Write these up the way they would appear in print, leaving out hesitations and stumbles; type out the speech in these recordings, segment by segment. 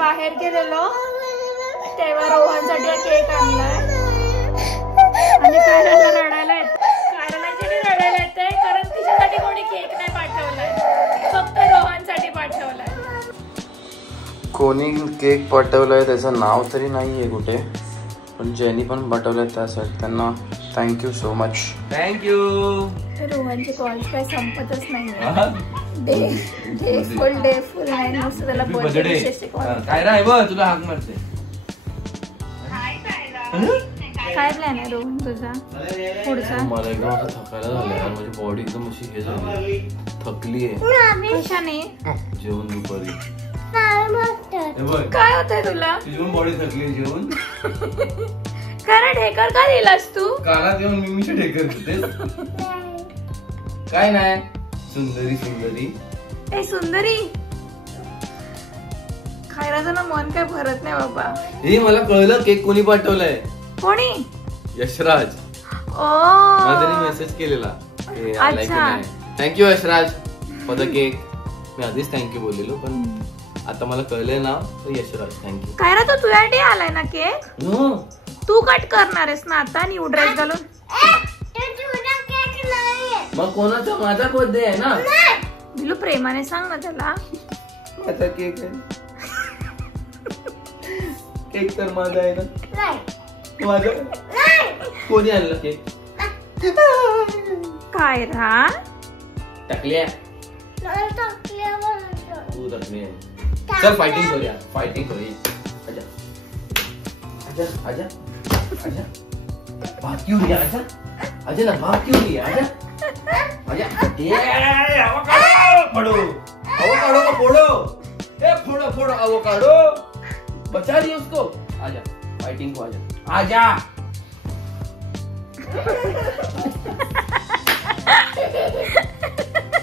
बाहेर गेलेलो तेव्हा रोहनसाठी केक आणलाय आणि कायराला रडायला येते कारण तिच्यासाठी कोणी केक नाही पाठवलाय, फक्त रोहनसाठी पाठवलाय. कोणी केक पाठवलाय त्याचं नाव तरी नाहीये कुठे, पण ज्यांनी पण पाठवलंय त्यासाठी त्यांना थँक्यू सो मच. थँक्यू. रोहनचे कॉल्स काय संपतच नाहीये. डे फुल आहे नुसतं त्याला काय राय बघ तुला हाक मारते. काय प्लॅन आहे रोहन तुझा पुढचा? मला एकदम असं थकायला झालंय, माझी बॉडी एकदम अशी हे झाली, थकली आहे. कशाने? जेवण दुपारी. काय होतंय तुला? तुझी बॉडी थकली जेवण. कारण ढेकर का दिलास तू? काला जेवण मी ढेकर होते. काय नाही सुंदरी सुंदरी ए सुंदरी खायला ना मन काय भरत नाही बाबा. हे मला कळलं केक कोणी पाठवलाय. कोणी? यशराज. मला त्यांनी मेसेज केलेला. Thank you Yashraj for the cake. मी आधीच थँक्यू बोललेलो पण आता मला कळलंय ना तर यशराज थँक्यू. काय रे तो तुझ्यासाठी आलाय ना केक? तू कट करणार आहेस ना आता न्यू ड्रेस घालून? मग कोणाचा? माझा बर्थडे आहे ना. बिलू प्रेमाने सांग ना त्याला. माझा केक आहे. केक तर माझा आहे ना. माझा कोणी आणला केक? काय रा टाकल्या तू टाकली. चल फाइटिंग करूया. आजा आजा आजा आजा भाग क्यों लिया? आजा ना भाग क्यों लिया? आजा फोड़ो अवोकाडो को फोड़ो. फोड़ो अवोकाडो. बचा दिया उसको. आजा फाइटिंग को आजा.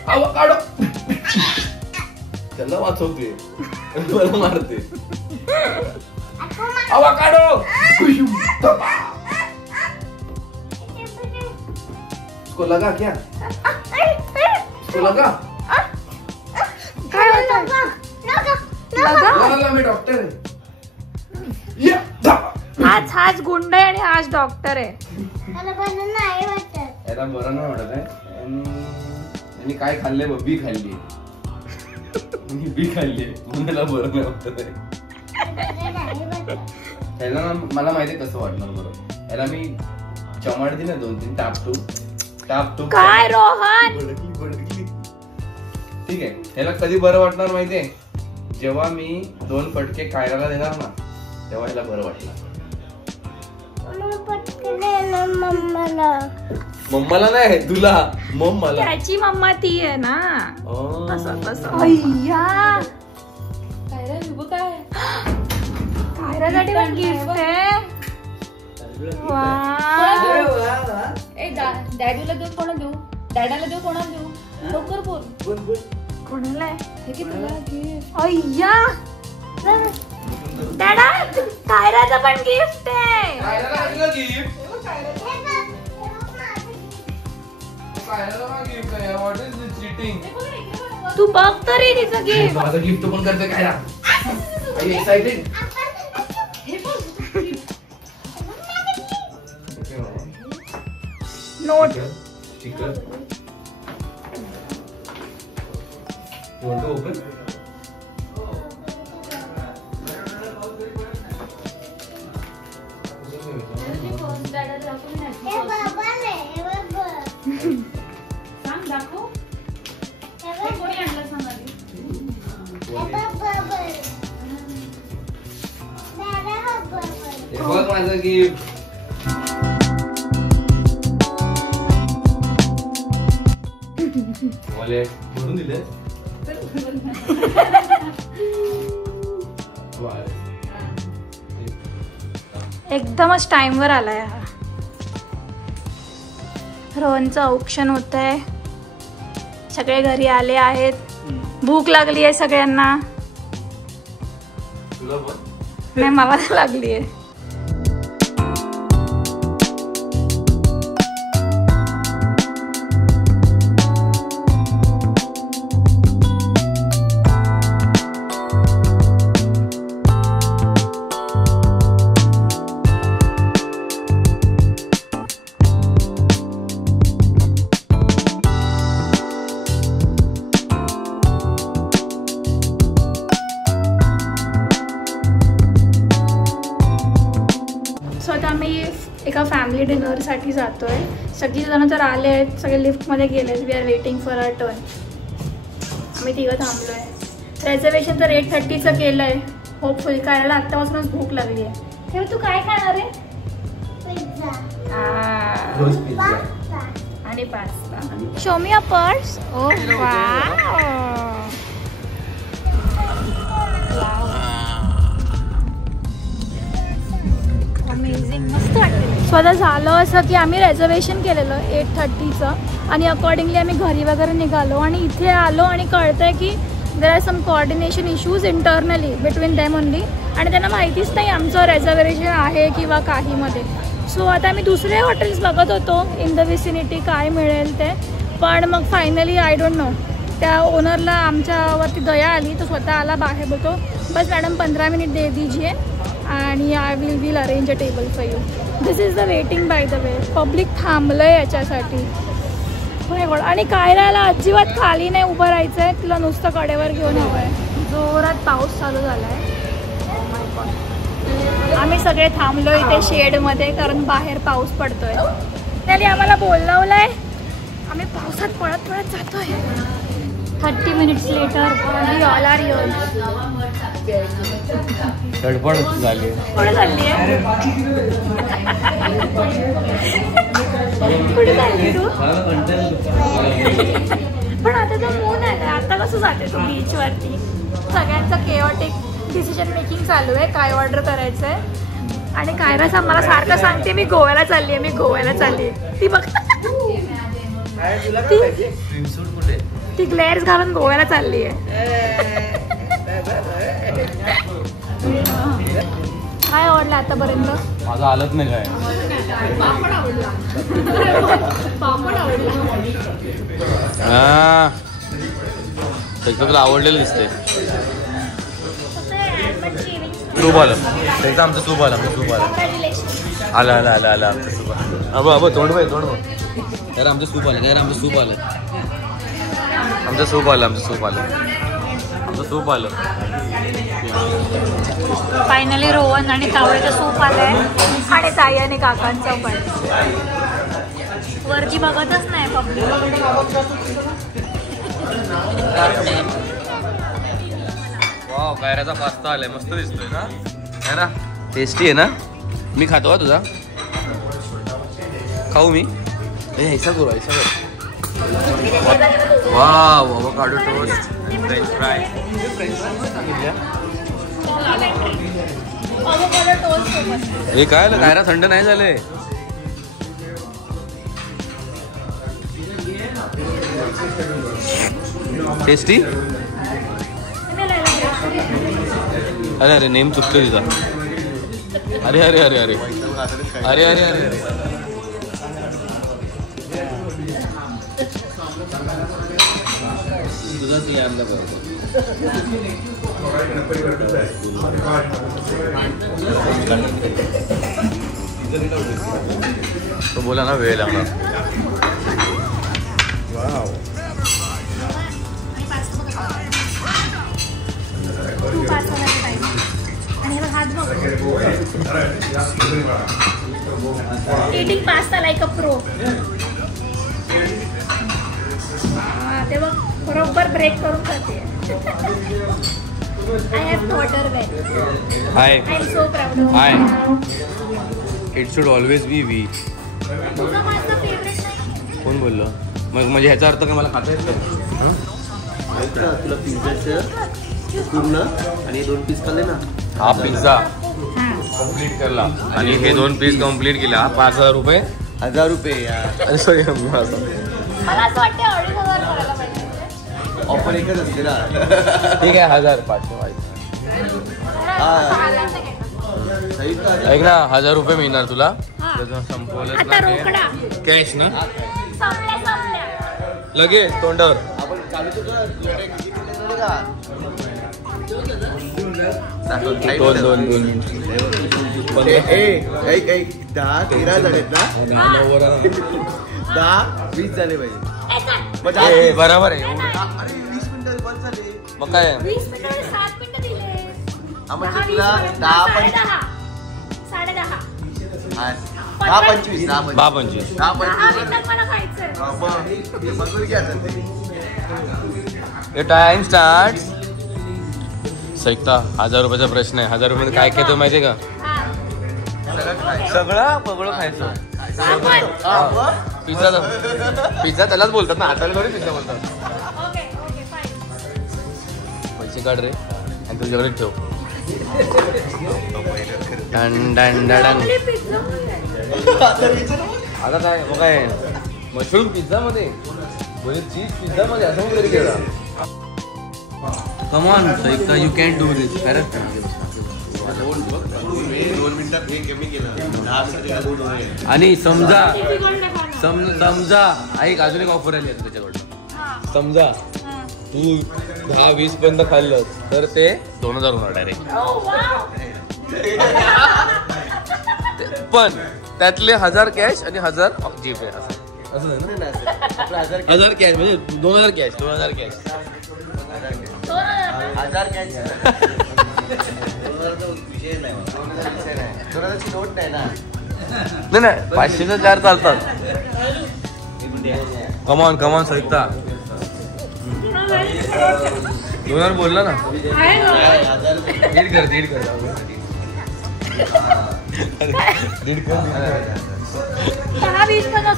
अवोकाडो त्यांना वाचवते मला मारते. अवोकाडो उसको लगा क्या? उसको लगा? काय होतं? लगा मी डॉक्टर आहे. हाच गुंड आहे आणि हाच डॉक्टर आहे. याला बरं नाही वाटत आहे. यांनी काय खाल्लंय बघ. बी खाल्ली मला बरं नाही वाटत आहे. त्याला मला माहितीये कसं वाटणार बरोबर. याला मी चमाट दिली ना 2-3 टाप. काय रोहन? भडकली. ठीक आहे. याला कधी बरं वाटणार माहितीये? जेव्हा मी 2 फटके कायराला देणार ना तेव्हा याला बरं वाटणार. मम्माला नाही तुला. मम्माला. त्याची मम्मा ती आहे ना. तसं अय्या कायरासाठी पण गिफ्ट आहे. डॅडीला देऊ कोणा देऊ? डॅडाला देऊ कोणा देऊ? लवकर बोल. कोणाला आहे? हे की तुला गिफ्ट. अय्या डॅडा कायराचं पण गिफ्ट आहे. कायराला दिलं गिफ्ट. कायराला गिफ्ट आहे. What is this cheating? तू बघ तरी तिचं गिफ्ट. माझं गिफ्ट पण करते Kaira. Are you excited? Note sticker. You want to open? सांग दाखव. हे कोणी आणलं सांग आधी. हे बघ माझं गिफ्ट. वॉलेट भरून दिले. एकदमच टाइमवर आलाय हा. रोहनचं औक्षण होत आहे. सगळे घरी आले आहेत. भूक लागली आहे सगळ्यांना. तुला पण? नाही मला तर लागली आहे. एका फॅमिली डिनरसाठी जातोय. सगळी जण तर आले आहेत, सगळे लिफ्टमध्ये गेलेत. We are waiting for our turn. आम्ही तिघं थांबलो आहे. रिझर्वेशन तर 8:30चं केलं आहे. होपफुली करायला आत्तापासूनच भूक लागली आहे. तेव्हा तू काय खाणार आहे? आणि pasta. Show me a purse. Oh amazing, मस्त वाटतं. स्वतः झालं असं की आम्ही रिझर्वेशन केलेलं 8:30चं आणि अकॉर्डिंगली आम्ही घरी वगैरे निघालो आणि इथे आलो आणि कळतंय की there are some coordination issues internally between them only आणि त्यांना माहितीच नाही आमचं रिझर्वेशन आहे किंवा काहीमध्ये. सो आता आम्ही दुसरे हॉटेल्स बघत होतो इन द विसिनिटी काय मिळेल ते. पण मग फायनली आय डोंट नो, त्या ओनरला आमच्यावरती दया आली तो स्वतः आला बाहेर. बोलतो बस मॅडम 15 मिनिट दे दीजिए आणि I will arrange a table for you. This is the waiting by the way. Public थांबलं आहे याच्यासाठी. आणि कायराला अजिबात खाली नाही उभं राहायचं आहे, तिला नुसतं कडेवर घेऊन हवं आहे. जोरात पाऊस चालू झाला आहे. आम्ही सगळे थांबलो इथे शेडमध्ये कारण बाहेर पाऊस पडतोय. त्याने आम्हाला बोलवलं आहे. आम्ही पावसात पळत पळत जातोय. 30 minutes later we all are here. धडपड झाली. कुठे चालली आहे? कुठे चालली तू? पण आता तर मून आहे ना, आता कसं जाते तू बीचवरती? सगळ्यांचं केओटिक डिसिजन मेकिंग चालू आहे काय ऑर्डर करायचं आहे. आणि कायराच मला सारखं सांगते मी गोव्याला चालली आहे, मी गोव्याला चालली आहे. ती बघ ती ग्लेअर्स घालून गोव्याला चालली आहे. काय आवडलं आतापर्यंत? माझं आलंच नाही काय. पापड आवडला. पापड आवडला. हा तुला आवडलेलं दिसते. सूप आलं एकदा आमचं सूप आलं. आलं आलं आलं आलं आमचं सूप आलं. अबो तोंड बघ तोंड बघ. यार आमचं सूप आलं. यार आमचं सूप आलं. आमचं सूप आलं. आमचं सूप आलं. आमचं सूप आलं. फायनली रोहन आणि कावळ्याचं सूप आलंय आणि ताई आणि काकांचं पण. वरची बघतच नाही पब्लिक. वाव कायराचा पास्ता आलाय. मस्त दिसतोय ना. है ना टेस्टी आहे ना. मी खातो हा तुझा. खाऊ मी. ऐसा करू ऐसा करू. Wow avocado toast French fry. हे काय आलं कायरा थंड नाही झाले. टेस्टी. अरे अरे नेम चुकतो तिचा. अरे अरे अरे अरे अरे अरे अरे तुझाच हे आणलं बरोबर. तो बोला ना वेळ लागणार. Eating pasta like a pro. ते बघ बरोबर ब्रेक करून जाते. I have thought her well. Hi. I am so proud of Hi. you. It should always be we. तुझा माझा फेवरेट नाही. कोण बोललं? मग म्हणजे ह्याचा अर्थ काय मला खाता येत नाही? तुला पिझ्झाचं पूर्ण आणि 2 पीस खाल्ले ना. हा पिझ्झा कम्प्लीट करला आणि हे 2 पीस कम्प्लीट केला. 5,000 रुपये. 1000 रुपये यार. अरे सॉरी. मला असं वाटतं 2,500 करायला पाहिजे. ऑफर एकच असते ना. ठीक आहे 1,500. ऐक ना 1,000 रुपये मिळणार तुला. संपवलं आता रोकडा कॅश ना. संपल्या. लगेच तोंडावर. आपण चालू दोन एक 10-13 झालेत ना. 10-20 झाले पाहिजे. बरोबर आहे. अरे 20 मिनिटं बंद झाले. मग काय 20 मिनिटं 7 मिनिटं दिले. म्हणजे तुला 10 पण 10:30 5 10-25. 10-25. 10 मला खायचंय. Time start. सैकता 1000 रुपयाचा प्रश्न आहे. 1000 रुपये काय खायचं माहितीये का? सगळं पगळं खायचं. पिझ्झा त्यालाच बोलतात ना, हाताला थोडी पिझ्झा बोलतात. पैसे काढ रे आणि तुझ्याकडे ठेव. आता काय मग काय मशरूम पिझ्झा मध्ये चीज पिझ्झा मध्ये असं वगैरे केला. Come on Saikata, you can do this. Correct. 2 मिनिटात हे कमी केलं. 10 मिनिटं आणि समजा ऐक, अजून एक ऑफर आली आहे त्याच्याकडून. समजा तू 10-20 पर्यंत खाल्लं तर ते 2000 होणार डायरेक्ट. पण त्यातले 1000 कॅश आणि 1000 जीपे असं 1000 कॅश म्हणजे 2000 कॅश. 2000 कॅश. 1000 कॅश. विषय नाही. 2000ची नोट नाही ना. नाही 500चे 4 चालतात. कमॉन सैकता. 2000 बोलला ना. दीड कर.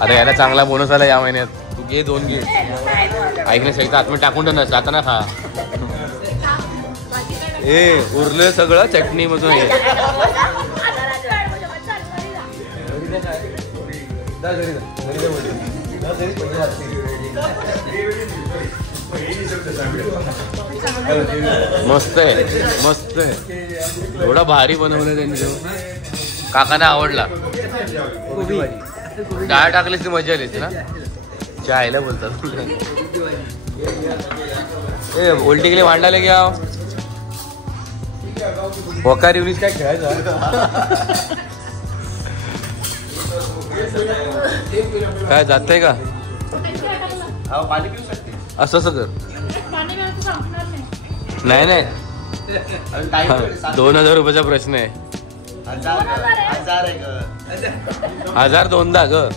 अरे याला चांगला बोनस आला या महिन्यात. तू घे 2 घे. ऐक ना सैकता, आतमध्ये टाकून ठेव ना, जाताना खा. उरलं सगळं चटणी मधून. मस्त आहे. एवढा भारी बनवलं त्यांनी. काकांना आवडला. डाळ टाकलीस ती मजा आलीच ना. चायला बोलतात. उलटी गेली मांडायला घ्या. वकार युनिस काय खेळायचं. काय जातंय का? पाणी पिऊ शकते. असं कर. नाही 2000 रुपयाचा प्रश्न आहे. 1000 दोनदा ग.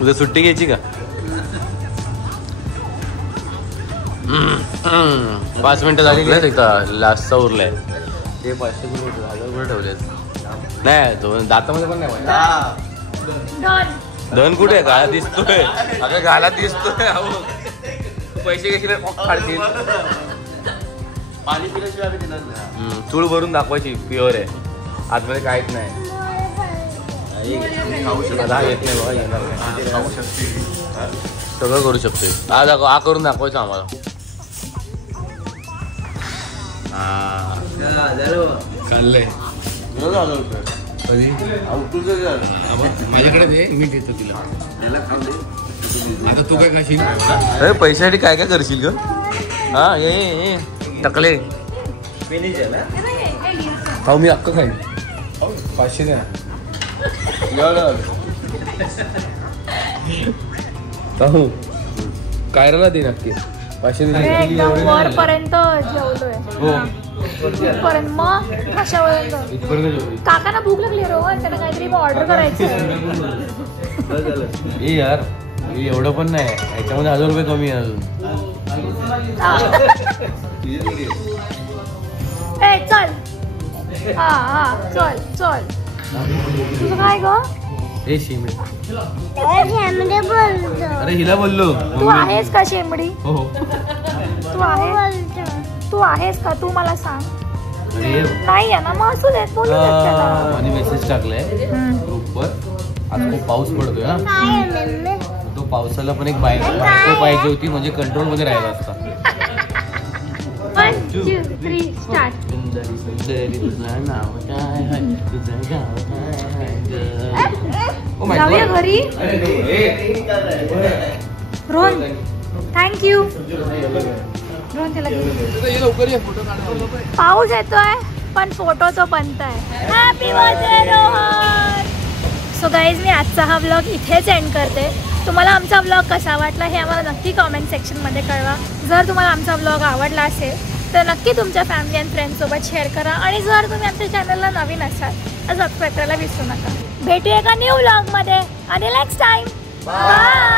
उद्या सुट्टी घ्यायची का? 5 मिनिटं झाली लास्टचा उरलाय. ते 500 कुठे 1000 कुठे ठेवलेत. नाही दातामध्ये पण नाही. धन कुठे? गाळा दिसतोय. अगं गाळा दिसतोय. पैसे घेशील काढतील. पाणी पिल्याशिवाय आम्ही देणार नाही. चूळ भरून दाखवायची प्युअर आहे. आतमध्ये काहीच नाही. खाऊ शकतो. येत नाही बाबा, येणार नाही. खाऊ शकते. सगळं करू शकते. हा करून दाखवायचं आम्हाला. चाललंय. माझ्याकडे दे, मी देतो तिला. आता तू काय खाशील? अरे पैशासाठी काय काय करशील ग? हा ये टकले खाऊ. मी अक्क खाईन. 500 द्या. कायराला दे नक्की. 500 वरपर्यंत जेवलोय. इथपर्यंत. मग कशापर्यंत? काकांना भूक लागली रोहन, त्यांना काहीतरी ऑर्डर करायचं. यार एवढं पण नाही. याच्यामध्ये 1000 रुपये कमी आहे अजून. चल. चल. तुझं काय ग? अरे हिला बोललो. तू आहेस का शेंबडी? हो. तू आहेस का? तू मला सांग. नाही आहे ना, मग असू देत, बोलू देत त्याला. आणि मेसेज टाकलाय ग्रुपवर. आज खूप पाऊस पडतोय ना. तो पावसाला पण एक बायको पाहिजे होती, म्हणजे कंट्रोल मध्ये राहिला असता. 1, 2, 3 स्टार्ट. जाऊया घरी. रोहन थँक्यू. रोहन त्याला पाऊस येतोय पण फोटो तो बनताय. Happy birthday Rohan. So guys, मी आजचा हा व्लॉग इथेच एंड करते. तुम्हाला आमचा व्लॉग कसा वाटला हे आम्हाला नक्की कॉमेंट सेक्शनमध्ये कळवा. जर तुम्हाला आमचा व्लॉग आवडला असेल तर नक्की तुमच्या फॅमिली अँड फ्रेंड्ससोबत शेअर करा आणि जर तुम्ही आमच्या चॅनलला नवीन असाल तर सबस्क्राईब करायला विसरू नका. भेटूया एका न्यू व्लॉगमध्ये. आणि नेक्स्ट टाइम बाय.